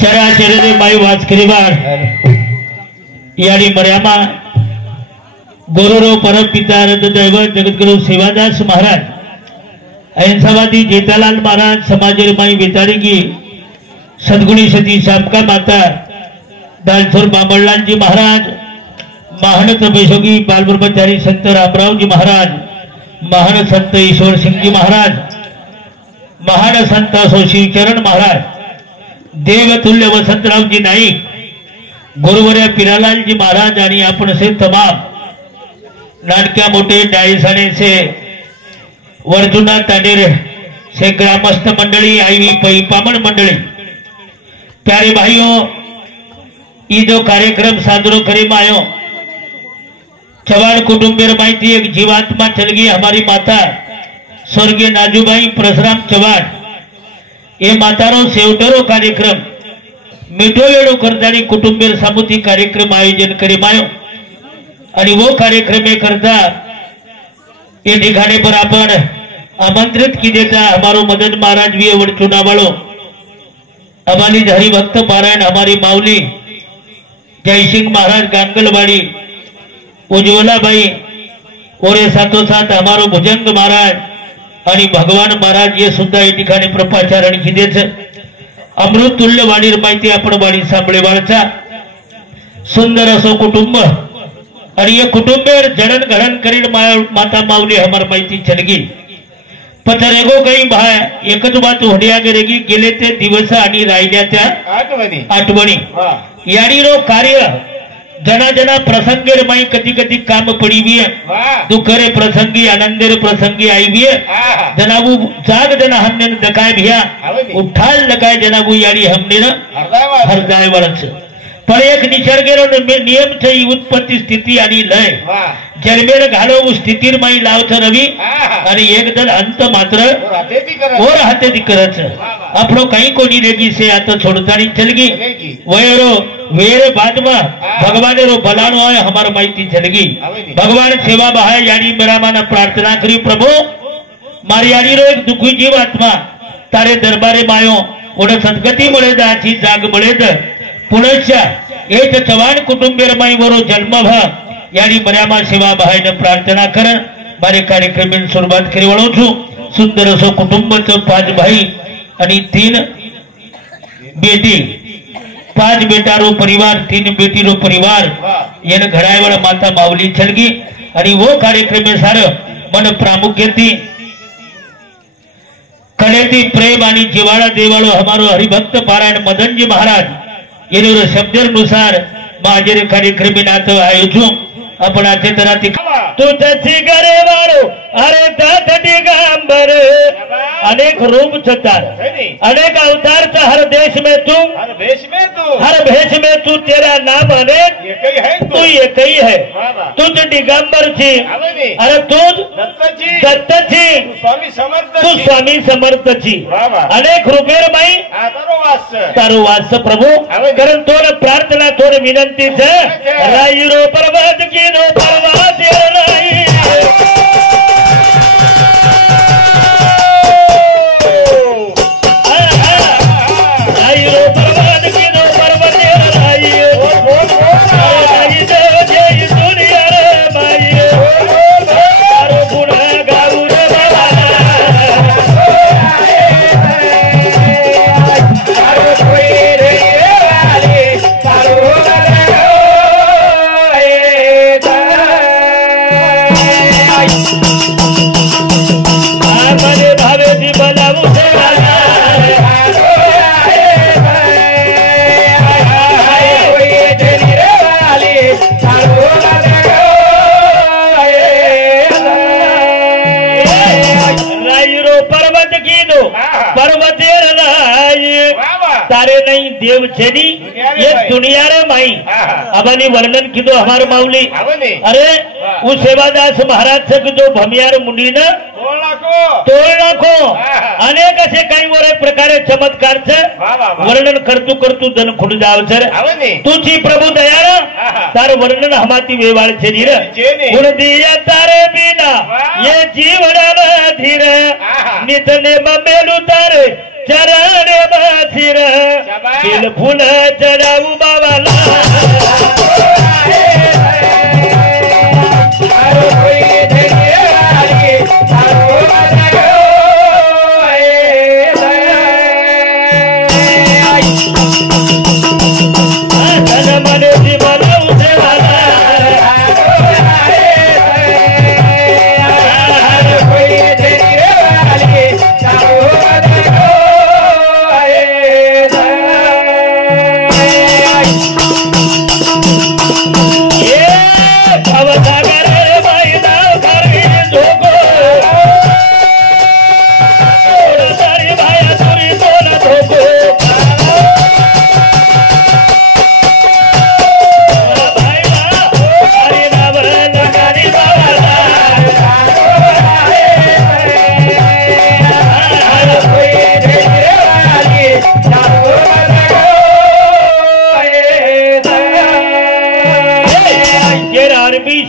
चराचर माई वाचकरीवाड यानी मर्यामा गुरुरो परमपिता दैवत जगतगुरु सेवादास महाराज अहिंसावादी जेठालाल महाराज समाजेर माई बेतारी की सदगुणी सती शामका माता दालसोर बामणलाल जी महाराज महान तपेशोगी बाल ब्रह्मचारी संत रामराव जी महाराज महान संत ईश्वर सिंह जी महाराज महान संत शिवचरण महाराज देवतुल्य वसंतराव जी नाईक गुरुवर्य पिरालाल जी महाराज आणि आपण से तमाम नानक्या मोठे डायसाने से वर्जुना तांडेर से ग्रामस्थ मंडली आईवी पामण मंडली प्यारे भाइयों ये जो कार्यक्रम सादरो करे मायो चवाड़ कुटुंबेर माहिती एक जीवात्मा चल गई हमारी माता स्वर्गीय नाजूबाई परशुराम चवाड़ ये मातारो सेवटरो कार्यक्रम मीठो वेळो करतानी कुटुंबेर सामुदायिक कार्यक्रम आयोजन करे मायो आणि वो कार्यक्रम करता ये ठिकाणी पर आपण आमंत्रित की देता हमारो मदन महाराज भी वड चुनावालो हमारी हरि भक्त पारायण हमारी माउली जयसिंह महाराज गांगलवाड़ी उज्ज्वला भाई और ये साथों साथ हमारो भुजंग महाराज आणि भगवान महाराज ये सुद्धा या ठिकाणी प्रपाचारण किदेच अमृत तुल्य वाणीर माहिती आपण वाणी सांभळेवाळचा सुंदर असो कुटुंब आणि ये कुटुंबेर जडण घडण करील माता माऊली हमार माहिती चलगी पथरेगो काही भाय एकच बात होड्या गेलेगी गेले ते दिवस आणि राहिल्या त्या आठवणी यानी रो कार्य जना जना प्रसंगेर माई कधी कधी काम पडीवी दुखरे प्रसंगी आनंदेर प्रसंगी आईवी जनाबू जाग जना हमने दकाय भिया उठाल लगाय जनाबू यानी हमने हरदाय वरच पर एक निसर्गेरो नियम छे उत्पत्ति स्थिति आणि लय जन्मेर घालो स्थितीर माई लावच रवी आणि एक दल अंत मात्र और हाते दिकरच आपलो काही कोणी रेगी से आता छोड़तानी चलगी वयरो वेर बादमा भगवाने रो भलानो है हमार माहिती चलगी भगवान सेवा बहाय यानी मेरा माना प्रार्थना करी प्रभु मारी यानी रो एक दुखी जीव आत्मा तारे दरबारे मायो ओढ सद्गती मिळे दाची जाग मिळे पुनश्चा एक चव्हाण कुटुंबेर माई वरो जन्म भ यानी मर्यामा सेवा बहायने प्रार्थना कर मारे कार्यक्रम सुरुवात करी वळो छु सुंदर असो कुटुंबच 5 भाई आणि 3 बेटी 5 बेटारो परिवार 3 बेटीरो परिवार येन घडायवळ माता माऊली चलगी आणि वो कार्यक्रम सार मन प्रामुख्यती कलेती प्रेम आणि जिवाळा देवाळो हमारो हरिभक्त पारायण मदन जी महाराज ये शब्दानुसार माझे कार्यक्रम नात आयोजन आपण आते तरह तू तसी करे वालो अरे दात दिगंबर अनेक रूप छतार अनेक अवतार चा हर भेष में तू तेरा नाम अनेक तू एक ही है तुझ दिगंबर छी अरे तुझ दत्त छी तू स्वामी समर्थ छी अनेक रूपेर माई तारो वास प्रभु कारण तोर प्रार्थना तोर विनंती छे राईरो पर्वत की नो पर्वत राई तारे नहीं देव छेनी ये दुनिया रे माई अबनी वर्णन किदो हमार माऊली अरे वो सेवादास महाराज से किदो भमियार मुंडी न तोड़ नाखो अनेक असे काही वरे प्रकारे चमत्कार छे वर्णन करतू करतू जन खुड जाव छे तुझी प्रभु दयारा तार वर्णन हमाती वेवाळ छे नीर गुण दिया तारे बिना ये जीवन धीर नितने ममेलु तारे चरण बसिर बिल फुल चढाऊ बाबाला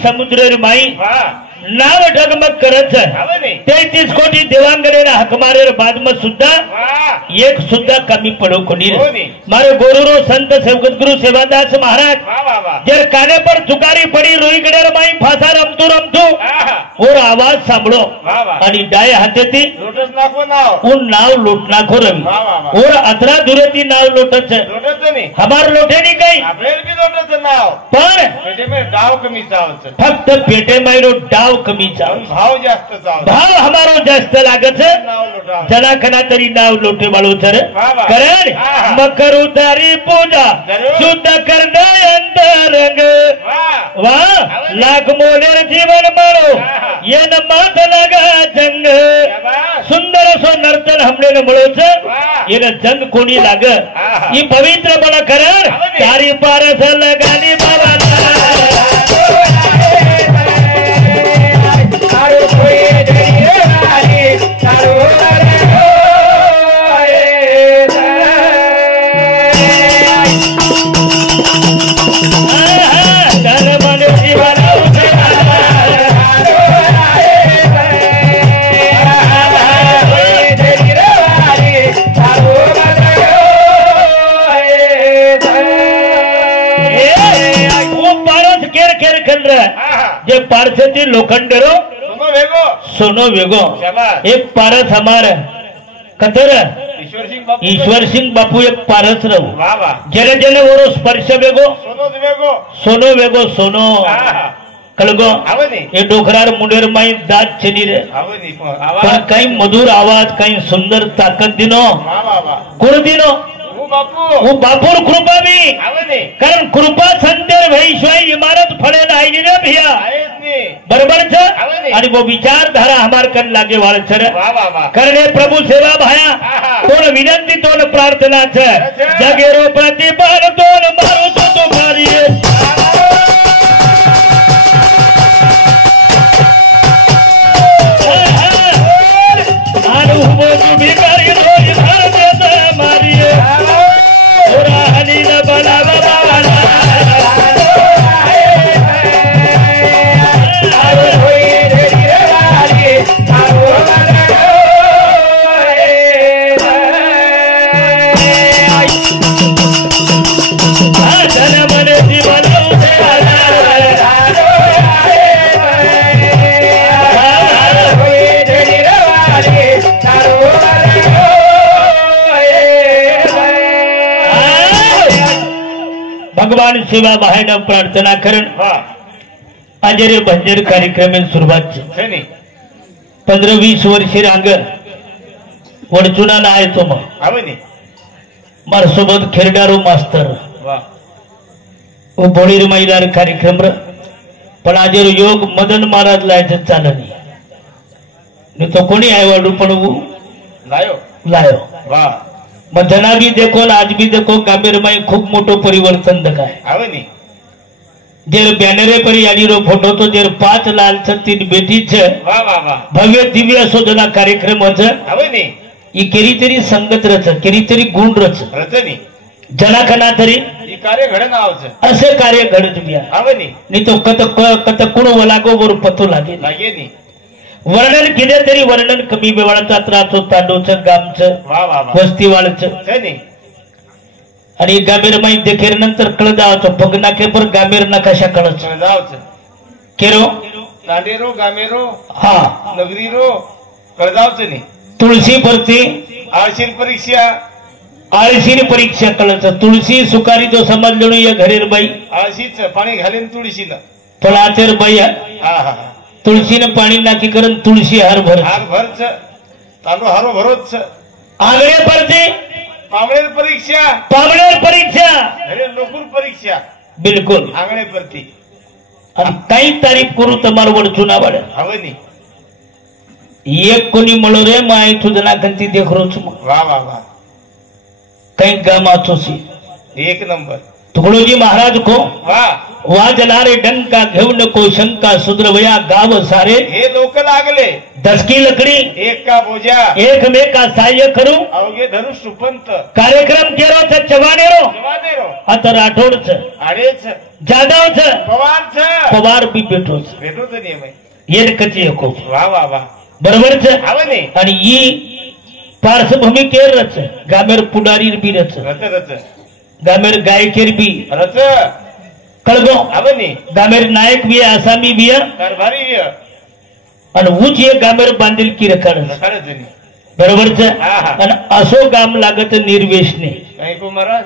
समुद्र माई नाव ढगमग करत 33 कोटी देवांगणे हक मारे बाद में सुद्धा एक सुद्धा कमी पड़ो कोनी मारे गोरुरो संत सेवक गुरु सेवादास महाराज जर काने पर चुकारी पड़ी रोई गडेर माई फासा रमतू रमतू और आवाज सांभळो आणि डाय हातेती लोटस नाखो नाव उन नाव लोट नाखो रवी और अतरा दुरेती नाव लोटच लोटच हमार लोटे नहीं कई आपल्याला बी लोटच नाव पर पेटे में डाव कमी चावच फक्त पेटे मायरो डाव कमी चाव भाव जास्त चाव भाव हमारो जास्त लागत नाव लोटा जना कना तरी नाव लोटे वाळो सर करण मकर उतारी पूजा शुद्ध करना अंतरंग वाह लाख मोलेर जीवन मारो ये न मात लगा जंग सुंदर सो नर्तन हमने न मळोच ये न जंग कोणी लाग ही पवित्र बळ करण चारी पारस लगानी बाबाला जे पारसेती लोखंडेरो सोनो वेगो एक पारस हमार कतर ईश्वर सिंह बापू एक पारस रहो जने जने वो स्पर्श वेगो सोनो वेगो सोनो कलगो ये डोखरार मुंडेर माई दात चली रे पण काही मधुर आवाज काही सुंदर ताकद दिनो गुण दिनो वो बापूर कृपा भी कारण कृपा संतेर भैश्वाई इमारत फळे नाही रे भैया बरोबर आणि वो विचारधारा हमार कर लागे वाळ सर करणे प्रभु सेवा भाया तोन विनंती तोन प्रार्थना छ जगेरो प्रतिपाल तोन मारो तो तुम्हारी आनु मोजू भिकारी रोई भर देता मारी हनी न बनावा बाबा भगवान सेवा भाईना प्रार्थना करण आजरे भंजर कार्यक्रम सुरुवात 15-20 वर्षे रांग वडचुना आहे तो मार सोबत खेरडारो मास्तर बोळीर महिलार कार्यक्रम पण आजर योग मदन महाराज लायचं चाललं नाही तो कोणी आहे वाडू पण लायो मग जना भी देखो आज भी देखो गांभीर माई खूब मोटो परिवर्तन दिखाय जेर बैनरे पर यानी रो फोटो तो जेर 5 लाल 3 बेटी छे भव्य दिव्य शोधना कार्यक्रम ई केरी तरी संगत रच केरी तरी गुण रच जना कना तरी कार्य घडन आवच असे कार्य घडत बिया नाही तो कत कुण वलागो वर पतो लागे वर्णन केलं तरी वर्णन कमी वेळाचा त्रास होत तांडूचं गामचं वा वा वा वस्तीवाळचं छानी आणि गामीर माई देखेर नंतर कळ जावचं पग नाके पर गामीर नकाशा कळच जावचं केरो नांदेरो गामेरो हा नगरीरो कळजावचं नाही तुळशी भरती आळशील परीक्षा आळशीन परीक्षा कळच तुळशी सुकारी तो समजलो या घरेर बाई आळशीच पाणी घालेन तुळशीनं फळाचेर बाई हा हा तुळशीनं पाणी नाकी करून तुळशी हार भर हार भरच तांदूळ हारो भरोच आंगणे भरते पामळेर परीक्षा पामणेर परीक्षा घरे लोकूर परीक्षा बिलकुल आंगणे परती आणि काही तारीफ करू तुम्हाला वडचून आवड हवनी एक कोणी म्हणो रे माय तुझं नाकंती देखरोच मग वा वा वा काही गामाचोसी एक नंबर तुकडोजी महाराज को वा वाजणारे डंका घेऊ नको शंका सुद्रवया गाव सारे हे लोक लागले दसकी लकडी एक का बोजा एकमेका सहाय्य करू अवघे धनु सुपंत कार्यक्रम केरो तर चव्हाणेरो जवानेरो आता राठोडच आडेच जाधवच पवारच पवार बी पेटोच भेटोच नियम आहे येड कची एको वा वा वा बरोबरच हवनी आणि ही पार्श्वभूमी केरच गामेर पुढारी बी रच रच रच गामेर गायकेर बी रच कळगो हवनी गामेर नायक बी आसामी बी कारभारी आणि उच एक गामेर बांधील की रखड रखाडच नाही बरोबरच हा, हा. आणि असो गाम लागत निर्वेशने काही को महाराज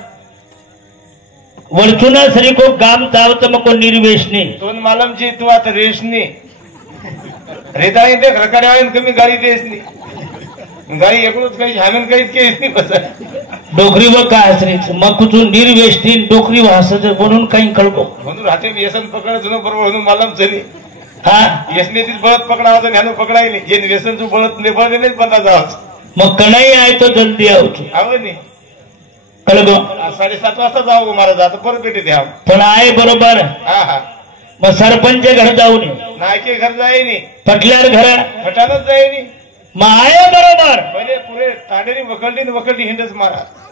वळचुना सरी को गाम चावत मको निर्वेशने दोन मालमची तू आता रेशनी रेता ते रखाड्या कमी गाडी देसनी गाडी एकूणच काही झामेन काहीच केस नाही बस डोकरी व का हसरीच मग कुठून निर्वेशनी डोकरी व हसत म्हणून काही कळगो म्हणून राहते व्यसन पकड जुनं बरोबर म्हणून मालम चली हा यसने तीच बळत पकडावं ह्यानं पकडाय नाही जे व्यसन तू बळत नाही बळत नाही बंदा जावं मग कणाई आहे तो जल्दी आवची हवं नाही कळगो 7:30 वाजता जाऊ महाराज आता परत भेटे द्या पण आहे बरोबर हा हा मग सरपंच घर जाऊ नये नायके घर जाय नाही पटल्यावर घरा फटानच जाय नाही मग आहे बरोबर पहिले पुरे तांडेरी वकलडी हिंडच महाराज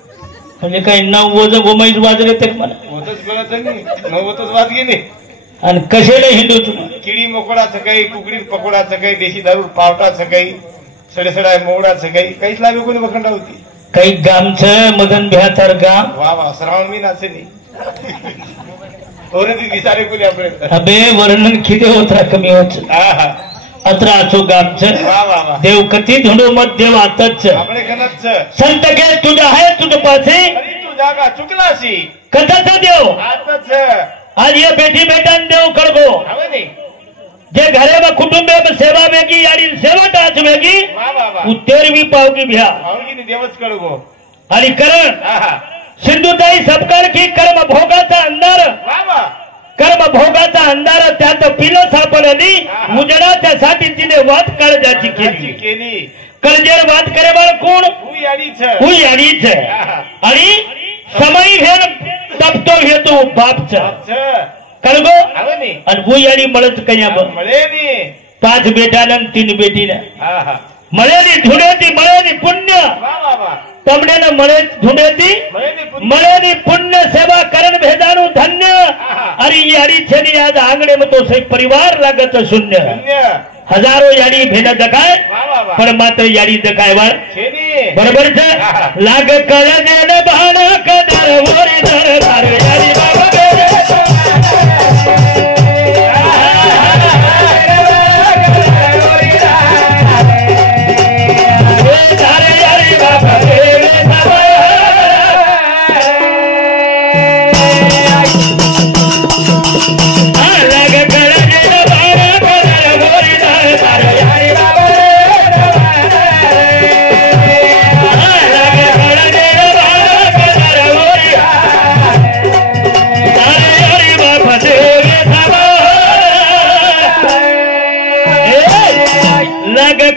म्हणजे काही नऊ वज गोमाईच वाजले ते मला होतच गळत नाही नव्वतच वाद गेली आणि कशाला हिंदू तुम्ही किडी मोकडाचं काही कुकडीत पकोडाचं काही देशी दारू पावटाचं काही सडेसडाय मोगडाचं काही काहीच लागू कोणी वखंडा होती काही गामचं मदन बिहार गाम वा वा श्रावण मी नाचे नाही ती दिसारे कोणी आपले अबे वर्णन किती होत कमी होत हा हा अत्र असो गामचं वा वा वा देव कती धुंडो मत देव आताच आपले कनच संत के तुझं आहे तुझं पासे तरी तू जागा चुकलाशी कथाचा देव आताच आज ये बेटी बेटान देव कळगो हवं नाही जे घरे व कुटुंबे में सेवा वेगी आणि सेवा टाच वेगी वा वा वा उत्तेरवी पावगी भ्या आवडीने देवच कळगो आणि करण हा हा सिंधुताई सबकर की कर्म भोगाचा अंधार वा वा कर्म भोगाचा अंधार त्यात पिलं सापडली उजडाच्या साठी तिने वाद काळजाची केली केली कळजेर वाद करे बाळ कोण हुई अडीच हुई अडीच आणि समय घेण तपतो घेतो बापचा कळगो हवं नाही आणि हुई अडी मळत कया मळे नाही 5 बेटानं 3 बेटीनं हा हा मळेली धुण्याची मळेली पुण्य वा वा वा तमड्यानं मळे धुण्याची मळे नाही पुन्हा मळेली पुण्य सेवा करण भेदानु धन्य अरे याडी छेनी आज आंगणे में तो एक परिवार लागत शून्य धन्य हजारो याडी भेट जगाय वा वा वा पण मात्र याडी जगायवर छेनी बरोबर लाग कळ देण भाण कदर वरी धर धार याडी बाबा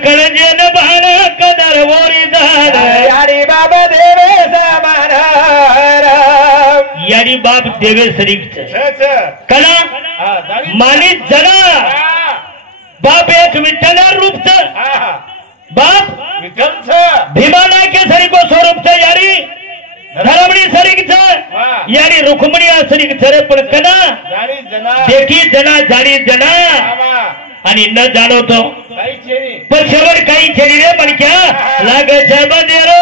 कळजेन भाण कदर वरी धार याडी बाबा देवे समान याडी बाप देवे सरीच कला मानी जना बाप एक विठ्ठल रूपच बाप भीमाना के सरी को स्वरूपच याडी धरमणी सरीच याडी रुक्मणी सरीच रे पण कला देखी जना जाणी जना आणि न जाणवतो काही छेनी पण शेवट काही खेळी रे मणक्या लाग बदेरो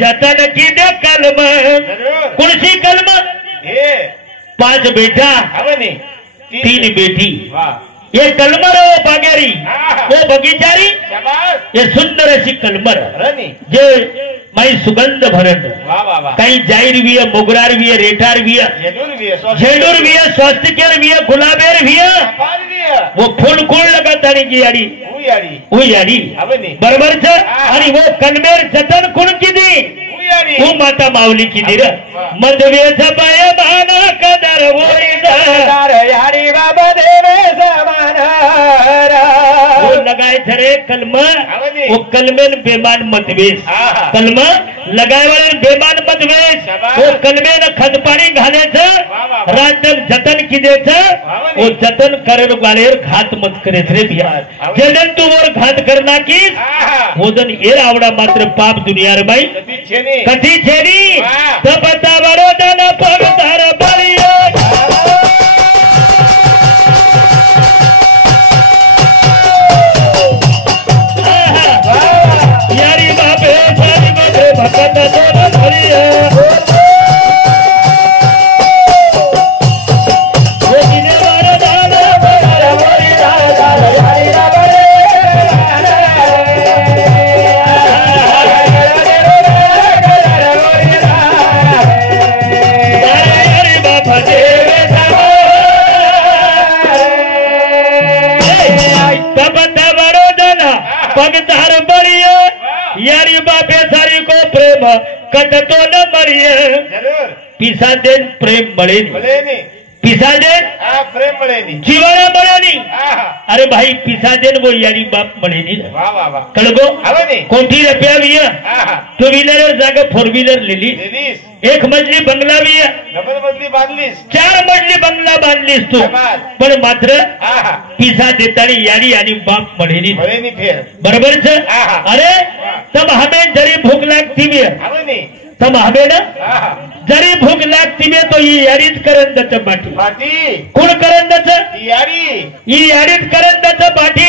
जतन की दे कलम कुणसी कलम पांच बेटा तीन बेटी ये कलमर वो बागेरी वो बगीचारी ये सुंदर अशी कलमर जे माई सुगंध भरत काही जाहीर भी है मोगरार भी है रेठार भी है झेडूर भी है स्वास्तिकेर भी है गुलाबेर भी है वो फूल कुल लगातानी की यारी यारी बरोबर छ आणि वो कलमेर जतन कुण किती तू माता माऊली किती रे मधवेचा पाय बाना कदर ओळीदार यारी बाबा देवे समानारा वो लगायचं रे कलम वो कलमेन बेमान मतवेश कलम लगायवर बेमान मतवेश वो कलमेन खतपाणी घालायचं राजन जतन किदेचं वो जतन करेल वालेर घात मत करेस रे बिहार जदन तू वर घात करना की वोदन एर आवडा मात्र पाप दुनिया रे बाई कथी छेनी तपता वरोदन पगतार बलियो यारी बापे सारी बदे भगत दोन धरिया पगतार बलिय यारी बापे सारी को प्रेम कट तो न मरिय पिसा देन प्रेम बळे पिसा देन प्रेम बळे जीवन बळे अरे भाई पिसा देन वो यारी बाप बळे कळगो कोठी रुपया भी टू व्हीलर जागा फोर व्हीलर लिली एक मजली बंगला भी डबल मजली बांधलीस 4 मजली बंगला बांधलीस तू पण मात्र पिसा देतानी यारी आणि बाप बळे बरोबर छ अरे तब हमें जरी भूख लागती भी तब हमें ना जरी भूक लागती में तो ये यारीच करंदाचं पाठी कोण करंदाचं यारीच करंदाचं पाठी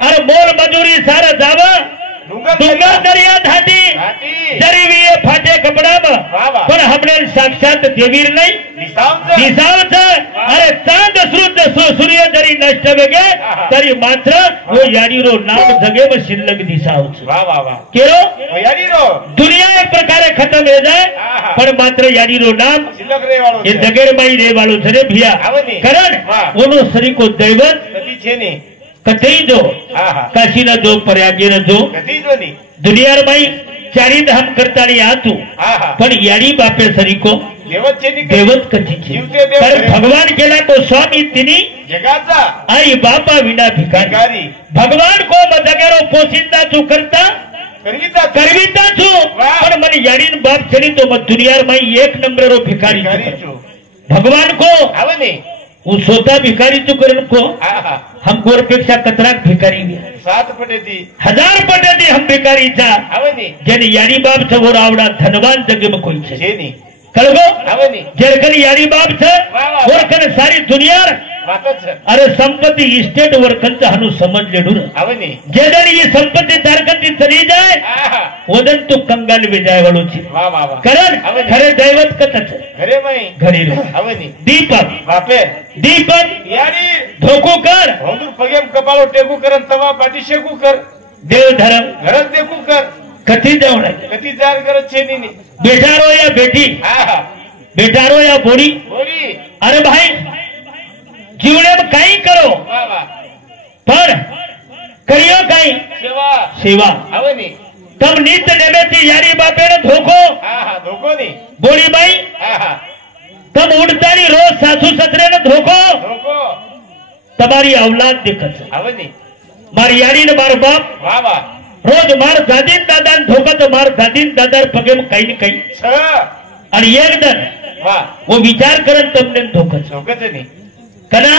अरे मोल मजुरी सारं जावं डुंगर दरिया धाटी जरी भी ये फाटे कपड़ा पण हमने साक्षात देवीर नहीं दिसावच अरे चांद सूर्य जरी नष्ट वेगे तरी मात्र वो यारीरो नाम जगे व शिल्लक दिसावच केरो दुनिया एक प्रकारे खत्म हो जाए पण मात्र यारीरो नाम ये जगेर माई रे वालो छे भिया कारण ओनो सरी को दैवत कथई जो काशी न जो प्रयागे न जो दुनिया माई चारी धाम करता आतू पण यारी बापे सरी को देवत कथी पर भगवान केला तो स्वामी तिनी जगाचा आई बापा विना भिकारी भगवान को जगेरो पोसिंदा चू करता करविता छू पण मन यारीन बाप छनी तो दुनिया माई एक नंबर रो भिकारी भगवान को वो स्वतः भिकारी चू करण को हम गोर पेक्षा कतराक भिकारी 7 पटेती 1000 पटेती हम भिकारी था जेने यारी बाप छे वो आवड़ा धनवान जगे में कोई छे कळगो जेरकन यारी बाप छे और कने सारी दुनिया वातच अरे संपत्ति इस्टेट वर्कंच हनु समजले डूर ಅವನಿ जेदरी ये संपत्ति तारकती चली जाए वदन तो कंगाल विजय वालों ची वा वा वा कारण खरे दैवत कथच घरे मई घरी रो ಅವನಿ दीपक बापे दीपक यारी धोको कर होंदूर पगेम कपाळो टेकू करन तवा पाटी शेकू कर देव धर्म घरच देखू कर कथी देवड़ा कती जार करत छे नी बेटारो या बेटी बेटारो या बोड़ी बोली अरे भाई जीवने में कहीं करो वा वा पर करियो कहीं सेवा सेवा ಅವನಿ तब नित्य नेमेती यारी बापे ने धोको धोको नी बोली भाई तब उड़ता नहीं रोज सासू ससरे ने धोको धोको तमारी औलाद दिक्कत ಅವನಿ मार यारी ने मार बाप वा वा रोज मार दादीन दादा धोका तो मार दादीन दादा पगे में कहीं न कहीं और एक दिन वा वो विचार करन तुमने धोका धोकच नी कना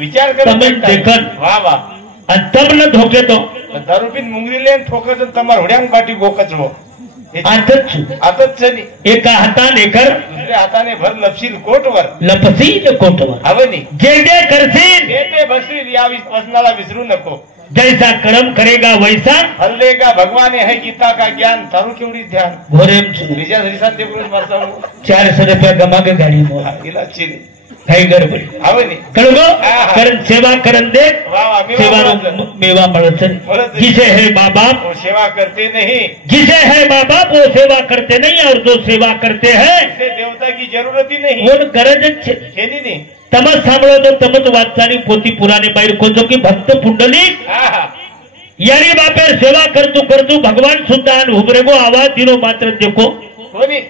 विचार તમે देखन वा वा और तब न धोके तो दारू पीन मुंगरी लेन ठोकत तमार हुड्यांग पाटी गोकच हो आतच आतच छे नी एका हाताने कर दुसऱ्या हाताने भर लपशील कोटवर लपसील कोटवर ಅವನಿ जे जे करसील ते बसरील या वचनाला विसरू नको जैसा कर्म करेगा वैसा फल लेगा भगवान है गीता का ज्ञान तारू केवढी ध्यान घोरेम विजय हरिसान देवरुज मारता 400 रुपया गमा के गाड़ी में इला चिनी काही गडबड ಅವನಿ कळगो कारण सेवा करण दे वा वा सेवा मेवा મળત जिसे है माँ बाप वो सेवा करते नहीं जिसे है माँ बाप वो सेवा करते नहीं और जो सेवा करते हैं से देवता की जरूरत ही नहीं वो गरज है नहीं तमच सांभळो तो तमच वाचतानी पोती पुराने बाहेर कोणतो की भक्त पुंडलिक यारी बापे सेवा करतू भगवान सुद्धा उभरे गो आवाज दिनो मात्र देखो कोणी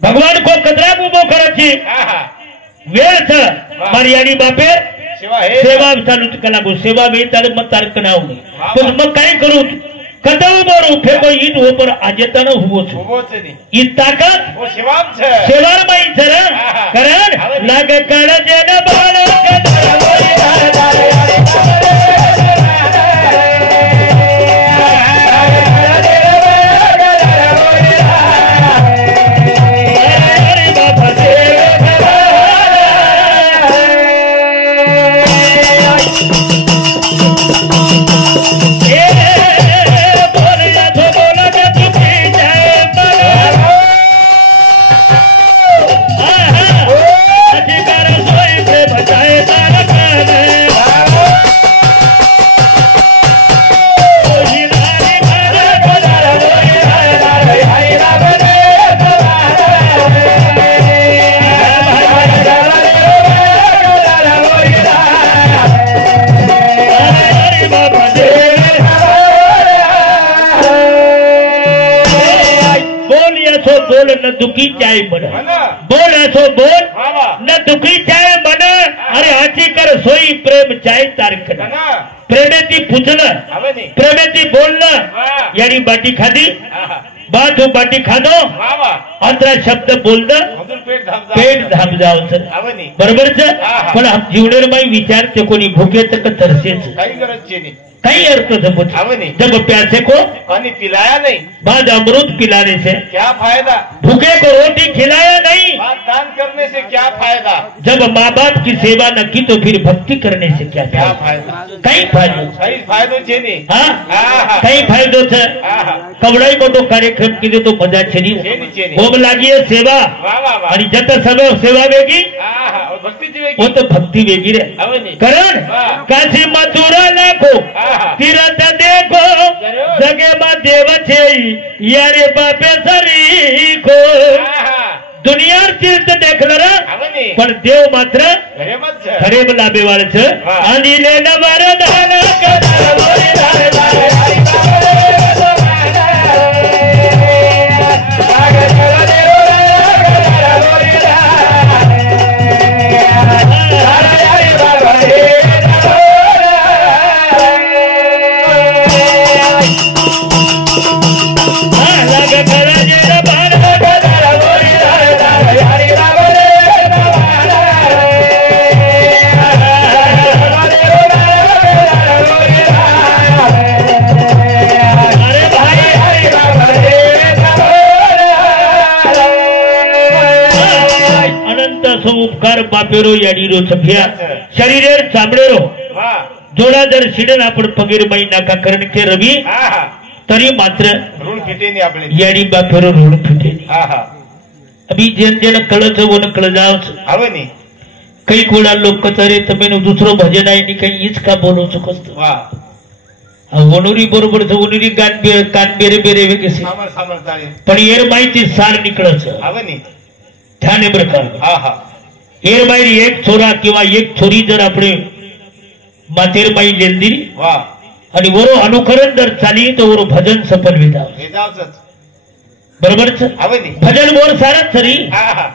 भगवान को कचरा उभो करायची वेळ छ मर्यादी बापे सेवा चालू कलागो सेवा वेळी चालू मग तारक नाव नाही पण मग काय करू कदम बोरू फेको ईद हो पर आजेताना हुवोच ई ताकद वो शिवाम छ सेवार माई छर कारण लाग कळ जन बाळ बोल न दुखी चाय बन बोल ऐसो बोल न दुखी चाय बन अरे हाची कर सोई प्रेम चाय तारख प्रेमेती पूछणं प्रेमेती बोलणं यानी बाटी खाधी बात हो बाटी खादो अंतरा शब्द बोलणं पेट धाम जावचं बरोबर पण जीवनेर माई विचारते कोणी भुकेच का तरसेच काही अर्थ जमत जब प्यासे को पानी पिलाया नहीं बाद अमृत पिलाने से क्या फायदा भूखे को रोटी खिलाया नहीं बात दान करने से क्या फायदा जब माँ बाप की सेवा न की तो फिर भक्ति करने से क्या फायदा कई फायदो कई फायदो छे नहीं हाँ कई फायदो छे कवड़ाई मोटो कार्यक्रम कीधो तो मजा छे नहीं भोग लागी है सेवा और जत समय सेवा वेगी वो तो भक्ति वेगी रे करण काशी मथुरा लाखो तीरथ देखो जगे मा देव छे यारे बापे सरी को दुनिया तीर्थ देखलं रे पण देव मात्र खरे लाभे वाळ छ आणि लेन वरदान उपकार बापेरो याडीरो सभ्या शरीरेर चामडेरो वा जोडा जर शिडन आपण पगीर बाई नाका करण के रवी हा हा तरी मात्र ऋण फिटे नहीं आपले याडी बापेरो ऋण फिटे हा हा अभी जन जन कळच वन कळ जावच हवं नाही कई कोणा लोक कचरे तमेन दुसरो भजन आहे नी काही हीच का बोलू शकत वा वनुरी बरोबर वनुरी कान बेरे बेरे वेगेसे सामर सामर चालेल पण एर माहिती सार निकळच हवं नाही ध्यान प्रकार हा हा एर बाई एक छोरा किंवा एक छोरी जर આપણે मातेर बाई लेल दिली वा आणि वरो अनुकरण जर चाली तो वरो भजन सफल वेदाव वेदावच बरोबरच हवं नाही भजन मोर सारच सरी हा हा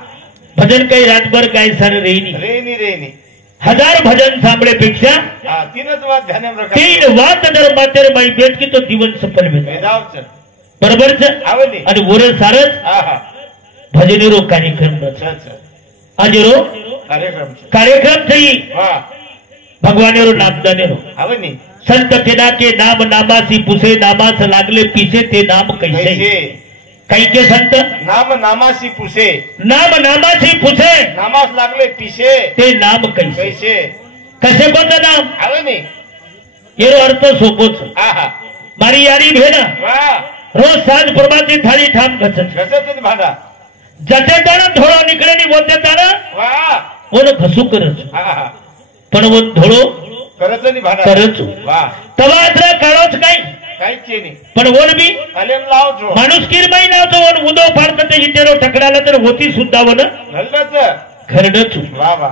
भजन काही रातभर काही सार रेनी रेनी हजार भजन सामळेपेक्षा हा तीनच वाद ध्यान प्रकार तीन वात जर मातेर बाई भेट की तो जीवन सफल वेदाव वेदावच बरोबरच हवं नाही आणि वर सारच हा हा भजनेरो कार्यक्रम आज रो कार्यक्रम थई वा भगवानेरो नामदानेरो हवं नाही संत तेना के नाम नामासी पुसे नामास लागले पीसे ते नाम कैसे कैसे काही के संत नाम नामासी पुसे नाम नामासी पुसे नामास लागले पिसे ते नाम कैसे कैसे कसे कोणतं नाम हवं नाही એનો અર્થ સોપો છે हा हा મારી યારી ભેના वा રોજ સાંજ પ્રભાતી થાળી ઠામ ઘસત घसत भाडा જતે તારા ધોળો નીકળે ની વોતે તારા वा ઓનો ઘસુ કરે છે हा हा પણ वो ધોળો करत नाही भाडा કરે છે वा તવા આતરા કાળો જ કાઈ काहीच नाही पण ओन बी अलेम लावतो माणुसकीर बाई नावतो ओन उदो फाडत हितेरो टकडाला तर होती सुद्धा वन घरडच खरडच वा वा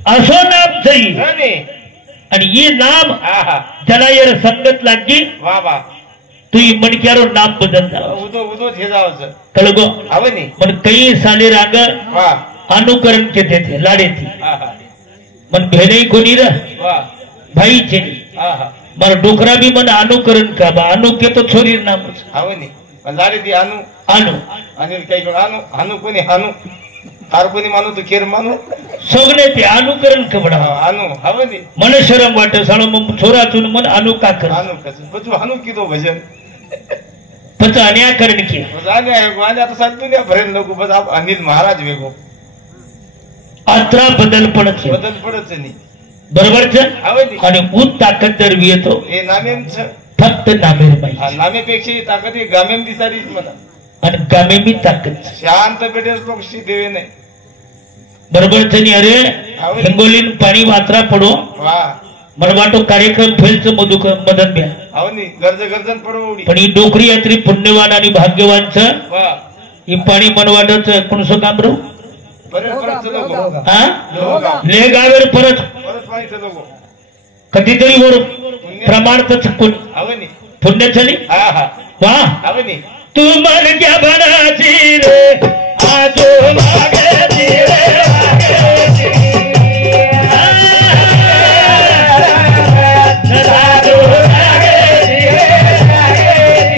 असो नाम सही नाही आणि ये नाम हा हा ज्याला येर संगत लागी वा वा तू ही मणक्यारो नाम बदलता उदो हे जावचं कळगो हवं नाही पण कई साले राग वा अनुकरण केते थे लाडे थी हा हा मन भेने कोणी र वा भाई छे हा हा मार डोकरा भी मन अनुकरण का बा अनु के तो छोरी नाम हवं नाही पण लाडे ती आणू अनु आणि काही कोण आणू आणू कोणी हानू हार कोणी मानू तो खेर मानू सोगने ते अनुकरण कबडा आणू हवं नाही मन शरम वाट साळो मग छोरा चुन मन अनु का कर आणू कसं बचू हानू की तो भजन पच अन्याकरण के जाने आता सांग दुनिया भरेल लोक बस आप अनिल महाराज वेगो अत्रा बदल पडत बदल पडत नाही बरोबर छ हवं नाही आणि उत ताकद जर येतो हे नामेंच फक्त नामेर बाई नामेपेक्षा ही ताकद ही गामेम दिसारीच मला आणि गामे मी ताकद शांत पेटेस लोक देवे नाही बरोबर छ नी अरे हिंगोलीन पाणी वात्रा पडो वा मला वाटो कार्यक्रम फेलच मधुक मदन ब्या हवं नाही गरजन पडवडी पण ही डोकरी यात्री पुण्यवान आणि भाग्यवान छ वा ही पाणी मन वाटच कोणसं काम रो परत लोक हा ले गावेर परत परत पाणी लोक कधीतरी वर प्रमाणच कोण हवं नाही पुण्य चली हा हा वा हवं नाही तू मन क्या बनाची रे आजो मागेची रे मागेची आजो मागेची रे मागेची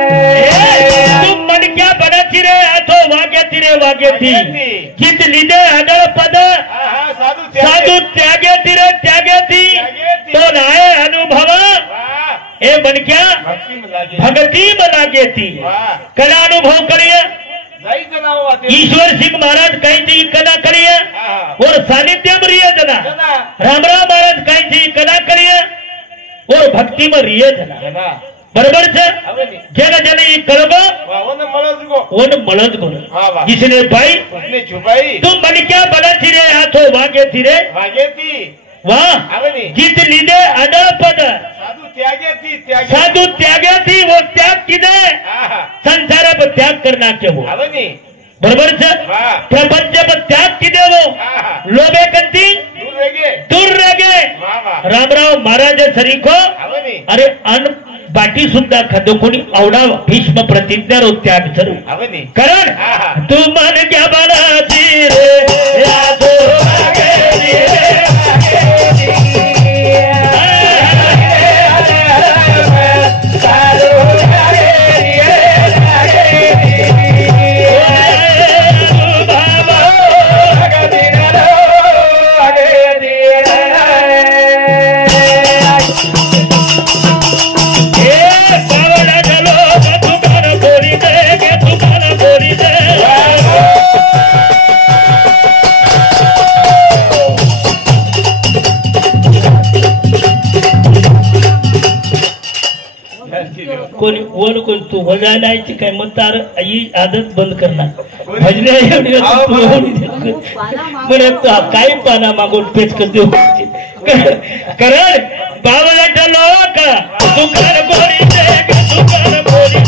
तू मन क्या बनाची रे आजो मागेची रे मागेची वाग्यती जित लिदे अडळ पद साधू त्यागेती रे त्यागेती तो नाय अनुभव हे मनक्या भगती मलागेती कला अनुभव करिए ईश्वर सिंह महाराज काही थी कला करिए और सानिध्य में रिय जना रामराव महाराज काही थी कला करिए और भक्ति में रिय जना बरोबर છે જેને જેને ઈ કરગો ઓન મળદ ગો जिसने भाई तू मन क्या बना थी रे हाथों वागे थी रे वाह जित लीदे अडळ पद साधु त्यागे थी वो त्याग किने संसार पर त्याग करना के वो बरोबर છે प्रपंच पर त्याग किने वो लोभे कंती दूर रह गए रामराव महाराज सरीखो अरे अन बाटी सुद्धा खातो कोणी आवडा भीष्म प्रतिज्ञा रो त्याग करू कारण तू मन क्या बनाची रे आजो मागेची रे मागेची कोणी बोल कोण तू भजायला यायची काय मग तार आई आदत बंद करणार भजने एवढी म्हणे तू काय पाना मागून पेच करते कारण बाबाच्या लोक दुकान बोरी दुकान बोरी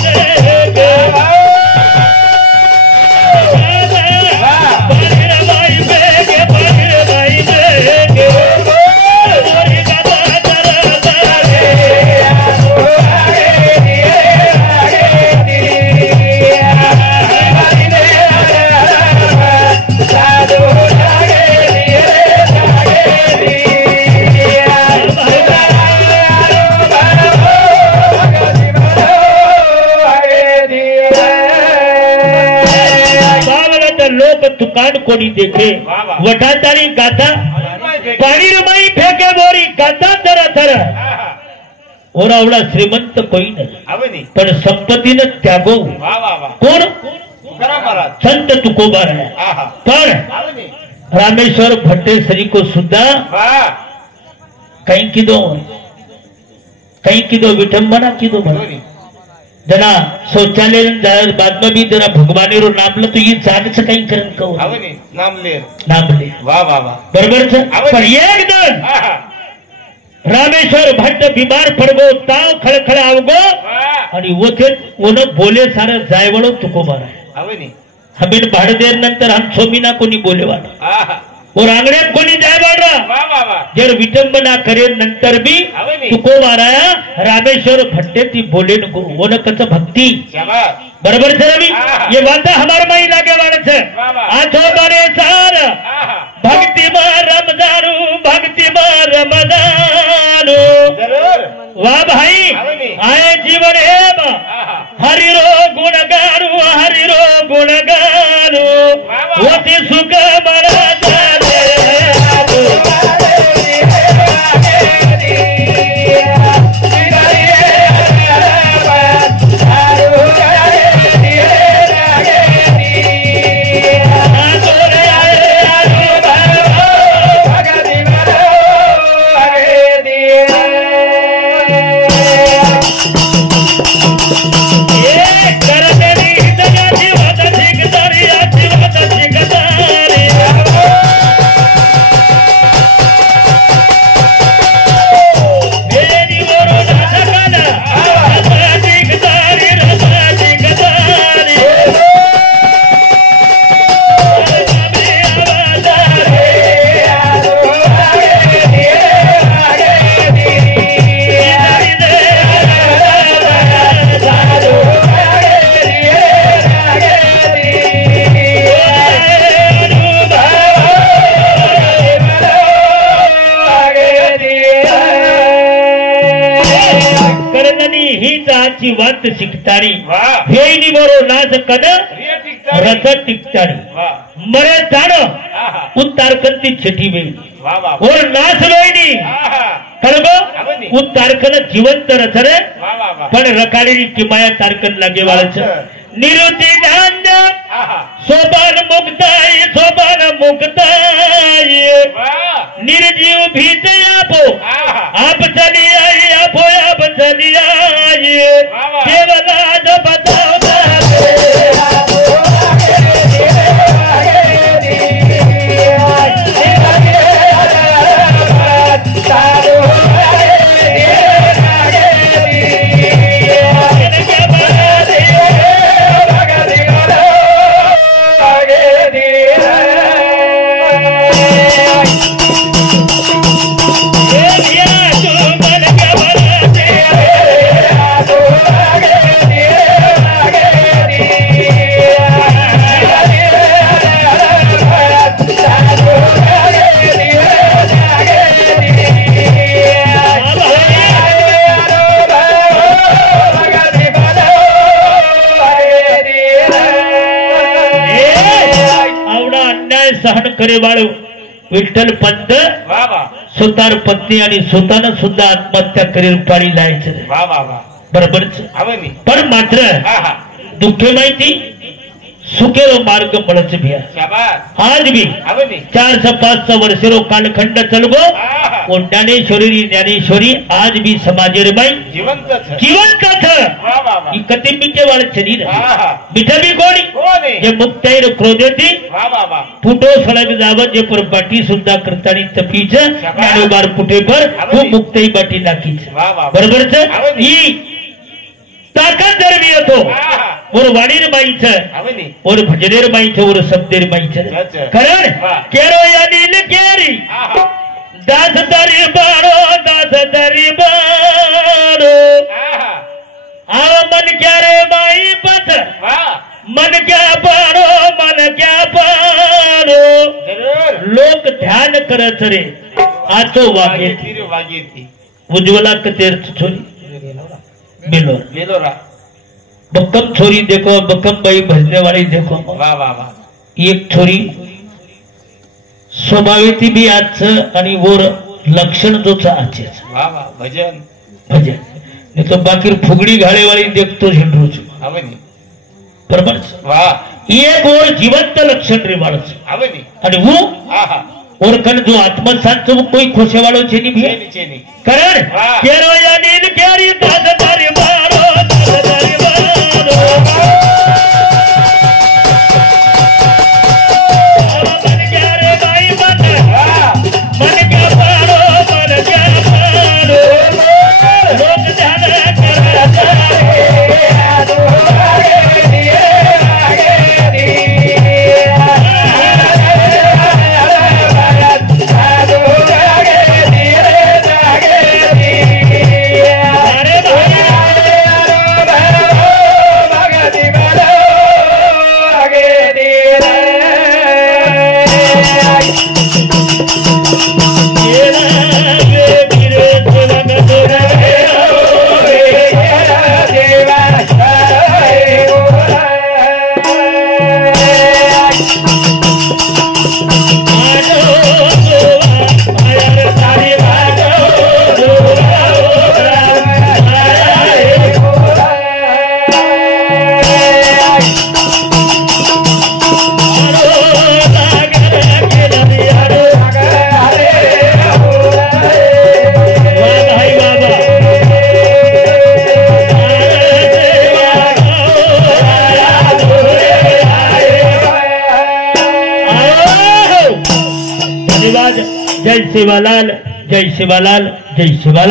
दुकान कोणी देखे वटातारी गाता पाणी रमाई फेके बोरी गाता तरा तरा और आवडा श्रीमंत कोई नाही पण संपत्तीनं त्यागो कोण संत तुकोबार आहे पण रामेश्वर भट्टेसरी को सुद्धा कहीं किदो विठंबना किदो जना शौचालय बाद में भी जरा भगवान रो नाम तो ये जाग से कहीं करन को नाम ले वाह वाह वाह बरोबर पर एक दिन रामेश्वर भट्ट बीमार पड़ गो ताव खड़खड़ा आवगो आणि वो बोले सारा जायवळो तुकोबार आहे हमें भाड़ देर नंतर हम छोमीना कोणी बोलेवाड़ा और आंगण्यात कोणी जायवाड़ा जर विटंबना करे नंतर भी तुकोबार आया रामेश्वर भट्टे ती बोले नको वो न कच भक्ति बरोबर है रवि ये बात हमारे माई लागे वाले से आठो बारे सार भक्ति मार रमजानू भक्ति मार रमजानू वाह भाई आए जीवन एम हरिरो गुण गानू वती सुख मरा वात शिकतारी हे बरो नाच कद रस टिकतारी मरे जाण उतारकंती छठी वेळी और नाच वेळी कळगो उतारकन जिवंत रस रे पण रकाळी किमाया तारकन लागे वाळच निरुती धान्य सोबान मुक्ताई निर्जीव भीत आप चली आई आप चली आई केवल बताओ सहन करे वाळो विठ्ठल पंत सुतार पत्नी आणि सुतानं सुद्धा आत्महत्या करेल पाळी जायचं बरोबर पण मात्र दुःखे माहिती सुखेरो मार्ग पडच भिया आज भी 4 से 5 वर्षेरो कालखंड चलगो ज्ञानेश्वरी ज्ञानेश्वरी आज भी समाजेर बाई जिवंत जिवंत वा वा वा ई कते मीठे वाले शरीर हा हा मीठा भी कोणी कोणी जे मुक्ताईर क्रोधती वा वा वा फुटो सळग जावं जे पर बाटी सुद्धा करतानी तपीच ज्ञानोबार फुटे पर वो मुक्ताई बाटी नाकीच वा वा बरोबर ई ताकद जर मी येतो और वाडीर बाईचं आवनी और भजनेर बाईचं और शब्देर बाईचं अच्छा. कारण केरो या नील केरी आहा दास दरी बारो आहा आव मन क्या रे बाई पथ वा मन क्या पारो जरूर लोक ध्यान करत रे आतो वागे वागेती उज्ज्वला कतेर छोरी बिलोर मेलोरा बक्कम छोरी देखो बक्कम बाई भजने वाली देखो वा वा वा एक छोरी स्वभावेती भी आजचं आणि वर लक्षण जोच आजचेच वा वा भजन भजन नाही तो बाकी फुगडी घाळेवाळी देखतो झेंडूच आवनी बरोबर वा एक ओर जिवंत लक्षण रे बाळच आवनी आणि वो आहा और कन जो आत्मसात जो कोई खोसे वालों से नहीं भी चेनी चेनी कारण वाह. केरो या नील केरी दास तारी बारो मन क्या रे भाई मन वा मन क्या पारो मन क्या पारो लोक ध्यान जय सेवालाल जय सेवालाल जय सेवालाल।